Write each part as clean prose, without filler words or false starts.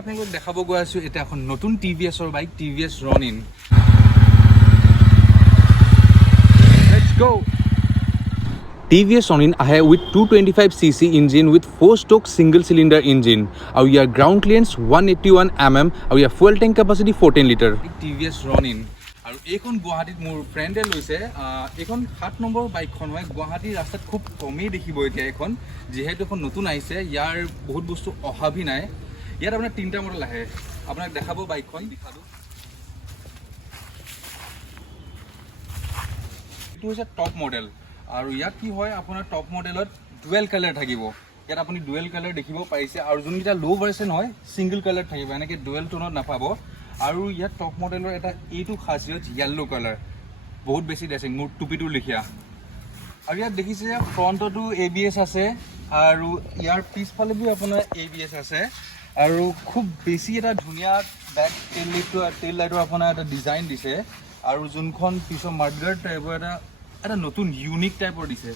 আপোনালোকক দেখাব গৈ আছোঁ এটা এখন নতুন টিভিএছৰ bike TVS Ronin let's go TVS Ronin ahe with 225cc engine with 4-stroke single cylinder engine. Our year ground clearance 181 mm. Our year fuel tank capacity 14 liter. TVS Ronin. আৰু এইখন গুৱাহাটীত মোৰ ফ্ৰেণ্ডে লৈছে এইখন 7 নম্বৰ বাইকখন হয় গুৱাহাটীৰ ৰাস্তাত খুব কমেই দেখিব এতিয়া এখন যেহেতু এখন নতুন আহিছে ইয়াৰ বহুত বস্তু অহাবি নাই ইয়াত আপোনাৰ তিনটা মডেল আহে আপোনাক দেখাব বাইকখন দেখালো এইটো হৈছে টপ মডেল আৰু ইয়াত কি হয় আপোনাৰ টপ মডেলত ডুৱেল কালাৰ থাকিব ইয়াত আপুনি ডুৱেল কালাৰ দেখিব পাৰিছে আৰু যোনটা লো ভাৰ্সন হয় সিঙ্গল কালাৰ থাকিব এনেকৈ ডুৱেল টোনত নাপাব আৰু ইয়াত টপ মডেলৰ এটা এইটো খাসিয়ত ইয়েলো কালাৰ বহুত বেছি ড্ৰেছিং মোৰ টুপিটোৰ লিখিয়া আৰু ইয়াত দেখিছে ফ্ৰণ্টটো ABS আছে আৰু ইয়াৰ পিছফালে বি আপোনাৰ ABS আছে আৰু খুব বেছি এটা ধুনীয়া ব্যাক টেইল লাইটৰ আপোনাৰ এটা ডিজাইন দিছে আৰু যোনখন পিছৰ মাডগাৰ্ড টাইপৰ এটা নতুন ইউনিক টাইপৰ দিছে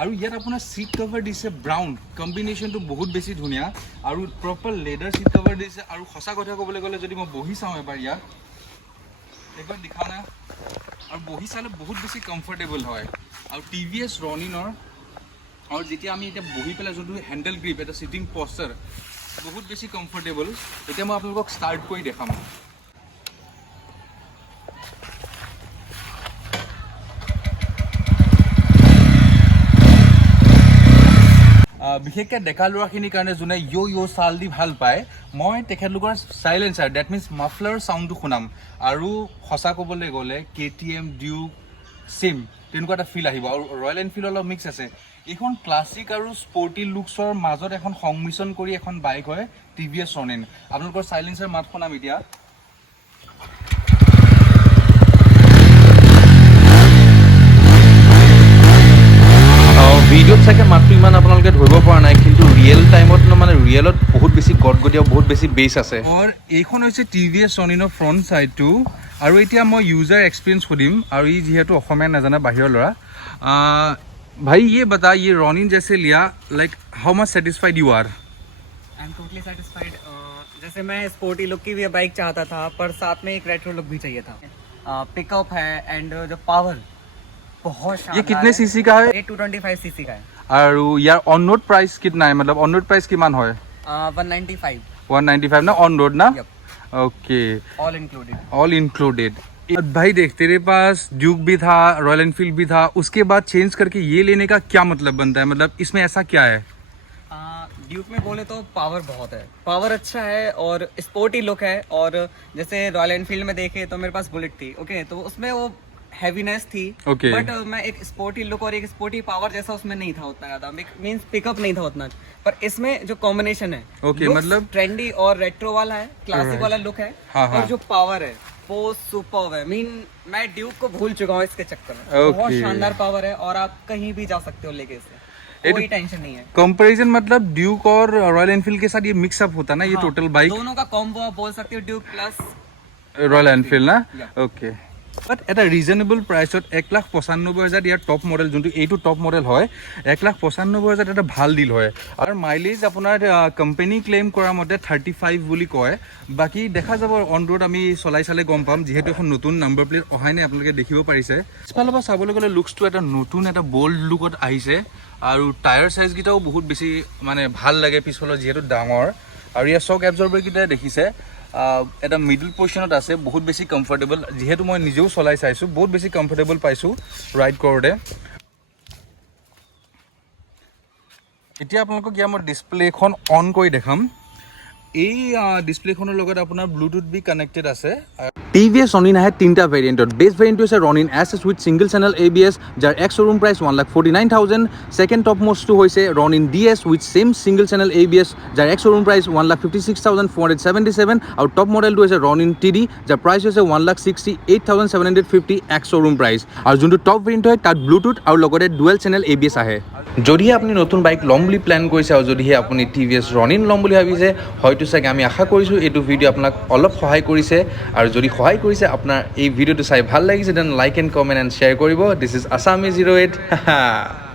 আৰু ইয়াত আপোনাৰ সিট কভাৰ দিছে ব্ৰাউন কম্বিনেশনটো বহুত বেছি ধুনীয়া আৰু প্ৰপাৰ লেডাৰ সিট কভাৰ দিছে আৰু খসা কথা ক'বলৈ গ'লে যদি মই বহি চাওঁ এবাৰ ইয়াত একবাৰ দেখা না আৰু বহি চালে বহুত বেছি কমফৰ্টেবল হয় আৰু TVS ৰনিনৰ আৰু যেতিয়া আমি এটা বহি পেলাই যোনটো হ্যান্ডেল গ্ৰিপ এটা সিটিং পস্চাৰ বহুত বেছি কমফৰ্টেবল এতিয়া মই আপোনালোকক ষ্টাৰ্ট কৰি দেখাম বিশেষকৈ ডেকা ল'ৰাখিনিৰ কাৰণে যোনে ইয়ো চাল দি ভাল পায় মই তেখেতলোকৰ সাইলেন্সাৰ ডেট মিন্স মাফলাৰ সাউণ্ডটো শুনাম আৰু খসা ক'বলৈ গ'লে KTM ডিউক সিম তেনেকুৱা এটা ফিল আহিব আৰু ৰয়েল এনফিল্ড অলপ মিক্স আছে এইখন ক্লাছিক আৰু স্পৰ্টি লুকছৰ মাজত এখন সংমিশ্ৰণ কৰি এখন বাইক হয় TVS ৰনিন আপোনালোকৰ সাইলেন্সাৰ মাত শুনাম এতিয়া ভিডিঅ'ত চাগে মাতটো ইমান আপোনালোকে ধৰিব পৰা নাই কিন্তু ৰিয়েল টাইমত মানে ৰিয়েলত বহুত বেছি গটগটীয়া বহুত বেছি বেছ আছে আৰু এইখন হৈছে TVS ৰনিনৰ ফ্ৰণ্ট সাইডটো আৰু এতিয়া মই ইউজাৰ এক্সপিৰিয়েন্স সুধিম আৰু ই যেহেতু অসমীয়া নাজানে বাহিৰৰ ল'ৰা भाई ये बता ये रॉनिन जैसे लिया like how much satisfied you are I am totally satisfied जैसे मैं स्पोर्टी लुक की भी बाइक चाहता था पर साथ में एक रेट्रो लुक भी चाहिए था पिकअप है एंड जो पावर बहुत शानदार ये कितने सीसी का है ये 225 सीसी का है और यार ऑन रोड प्राइस कितना है मतलब ऑन रोड प्राइस किमान है 195 ना ऑन रोड ना ओके ऑल इंक्लूडेड भाई देख तेरे पास ड्यूक भी था रॉयल एनफील्ड भी था उसके बाद चेंज करके ये लेने का क्या मतलब बनता है मतलब इसमें ऐसा क्या है ड्यूक में बोले तो पावर बहुत है पावर अच्छा है और स्पोर्टी लुक है और जैसे रॉयल एनफील्ड में देखे तो मेरे पास बुलेट थी ओके तो उसमें वो हैवीनेस थी बट मैं एक स्पोर्टी लुक और एक स्पोर्टी पावर जैसा उसमें नहीं था उतना ज्यादा मींस पिकअप नहीं था उतना पर इसमें जो कॉम्बिनेशन है मतलब ट्रेंडी और रेट्रो वाला है क्लासिक वाला लुक है और जो पावर है वो सुपर्ब है मैं ड्यूक को भूल चुका हूँ इसके चक्कर में बहुत शानदार पावर है और आप कहीं भी जा सकते हो लेके इसे कोई टेंशन नहीं है कंपैरिजन मतलब ड्यूक और रॉयल एनफील्ड के साथ ये मिक्सअप होता ना ये टोटल बाइक दोनों का कॉम्बो आप बोल सकते हो ड्यूक प्लस रॉयल एनफील्ड ना ओके বাট এটা ৰিজনেবল প্ৰাইচত 1,95,000 ইয়াৰ টপ মডেল যোনটো এইটো টপ মডেল হয় 1,95,000 এটা ভাল ডিল হয় আৰু মাইলেজ আপোনাৰ কোম্পানী ক্লেইম কৰা মতে 35 বুলি কয় বাকি দেখা যাব অন ৰোড আমি চলাই চালে গম পাম যেহেতু এখন নতুন নাম্বাৰ প্লেট অহাই নাই আপোনালোকে দেখিব পাৰিছে পিছফালৰ পৰা চাবলৈ গ'লে লুকছটো এটা নতুন এটা বোল্ড লুকত আহিছে আৰু টায়াৰ সাইজ গিটাও বহুত বেছি মানে ভাল লাগে পিছফালৰ যেহেতু ডাঙৰ আৰু ইয়াৰ শক এবজৰ্বাৰ গিটা দেখিছে এটা মিডল পজিশনত আছে বহুত বেছি কমফৰ্টেবল যেহেতু মই নিজেও চলাই চাইছো বহুত বেছি কমফৰ্টেবল পাইছো ৰাইড কৰোতে এতিয়া আপোনালোকক ইয়াৰ মই ডিসপ্লেখন অন কৰি দেখাম এই ডিসপ্লেখনৰ লগত আপোনাৰ ব্লুটুথ বি কানেক্টেড আছে TVS Ronin আহে তিনটা ভেৰিয়েণ্টত বেছ ভেৰিয়েণ্টটো হৈছে Ronin SS with single channel ABS যাৰ ex showroom price 1,49,000 second top মোষ্টটো হৈছে Ronin DS with same single channel ABS যাৰ এক্স শ্বৰুম প্ৰাইচ 1,56,477 আৰু টপ মডেলটো হৈছে Ronin TD যাৰ প্ৰাইচ হৈছে 1,68,750 এক্স শ্বৰুম প্ৰাইচ আৰু যোনটো টপ ভেৰিয়েণ্ট হয় তাত ব্লুটুথ আৰু লগতে ডুৱেল চেনেল ABS আহে যদিহে আপুনি নতুন বাইক ল'ম বুলি প্ল্যান কৰিছে আৰু যদিহে আপুনি TVS Ronin ল'ম বুলি ভাবিছে হয়তো চাগে আমি আশা কৰিছোঁ এইটো ভিডিঅ' আপোনাক অলপ সহায় কৰিছে আৰু যদি সহায় কৰিছে আপোনাৰ এই ভিডিঅ'টো চাই ভাল লাগিছে then like and comment and share কৰিব দিছ ইজ আছামি 08